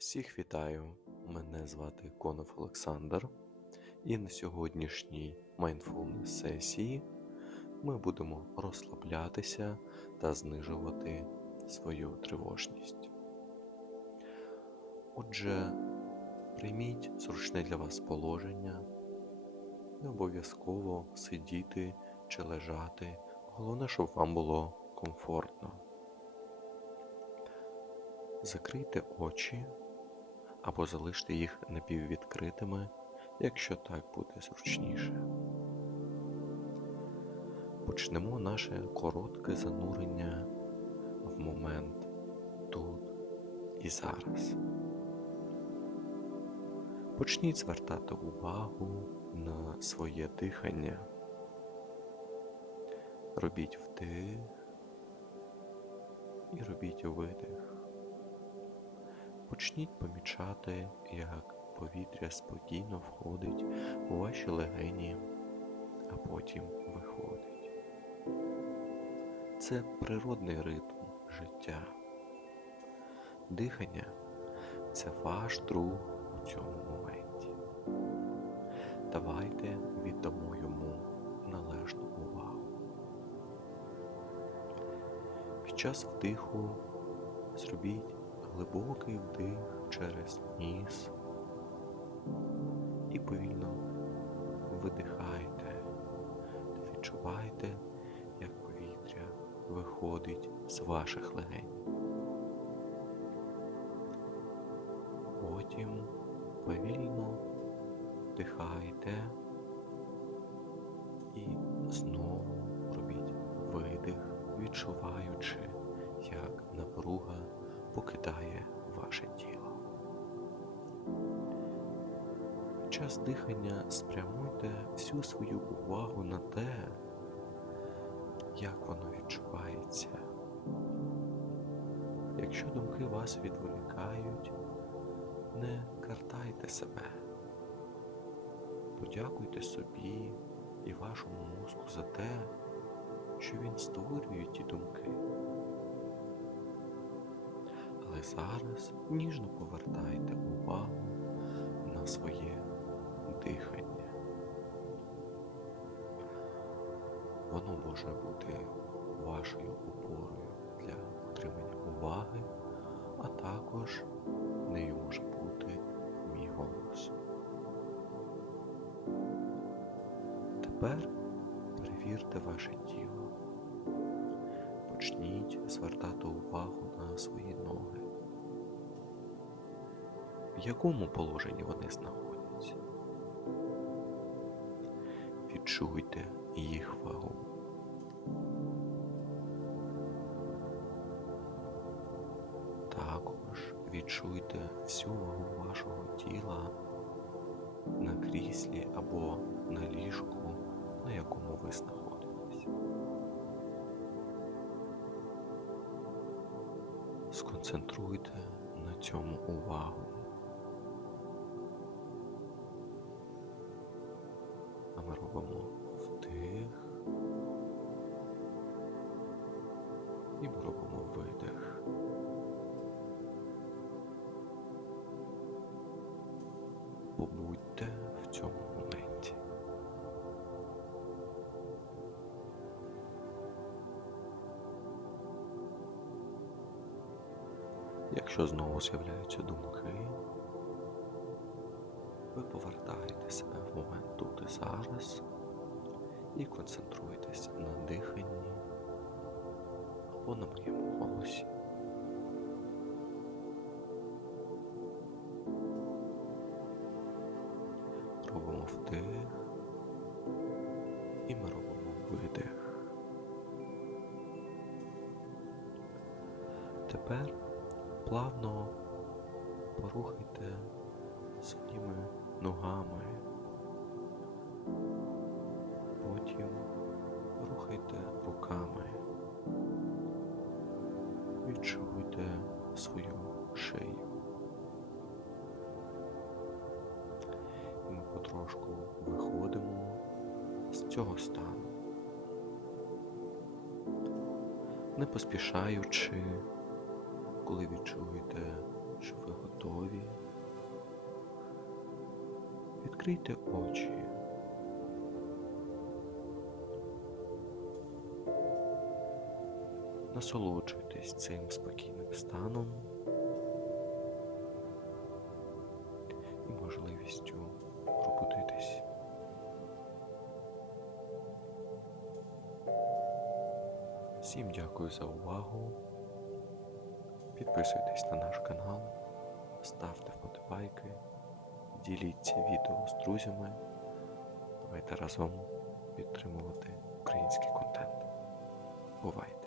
Всіх вітаю! Мене звати Конов Олександр, і на сьогоднішній mindfulness сесії ми будемо розслаблятися та знижувати свою тривожність. Отже, прийміть зручне для вас положення, не обов'язково сидіти чи лежати, головне, щоб вам було комфортно. Закрийте очі або залиште їх напіввідкритими, якщо так буде зручніше. Почнемо наше коротке занурення в момент тут і зараз. Почніть звертати увагу на своє дихання. Робіть вдих і робіть видих. Почніть помічати, як повітря спокійно входить у ваші легені, а потім виходить. Це природний ритм життя. Дихання це ваш друг у цьому моменті. Давайте віддамо йому належну увагу. Під час вдиху зробіть глибокий вдих через ніс і повільно видихайте та відчувайте, як повітря виходить з ваших легень. Потім повільно вдихайте і знову робіть видих, відчуваючи, як напруга покидає ваше тіло. Під час дихання спрямуйте всю свою увагу на те, як воно відчувається. Якщо думки вас відволікають, не картайте себе. Подякуйте собі і вашому мозку за те, що він створює ті думки. Але зараз ніжно повертайте увагу на своє дихання. Воно може бути вашою опорою для отримання уваги, а також нею може бути мій голос. Тепер перевірте ваше тіло. Почніть звертати увагу на свої ноги. В якому положенні вони знаходяться? Відчуйте їх вагу. Також відчуйте всю вагу вашого тіла на кріслі або на ліжку, на якому ви знаходитесь. Сконцентруйте на цьому увагу. Робимо вдих і ми робимо видих. Побудьте в цьому моменті. Якщо знову з'являються думки, ви повертаєте себе в момент тут і зараз і концентруєтесь на диханні або на моєму голосі. Робимо вдих і ми робимо видих. Тепер плавно порухайте своїми ногами. Потім рухайте руками. Відчуйте свою шию. Ми потрошку виходимо з цього стану. Не поспішаючи, коли відчуєте, що ви готові, Відкрийте очі. Насолоджуйтесь цим спокійним станом і можливістю пробудитись. Всім дякую за увагу. Підписуйтесь на наш канал, ставте вподобайки, діліться відео з друзями. Давайте разом підтримувати український контент. Бувайте!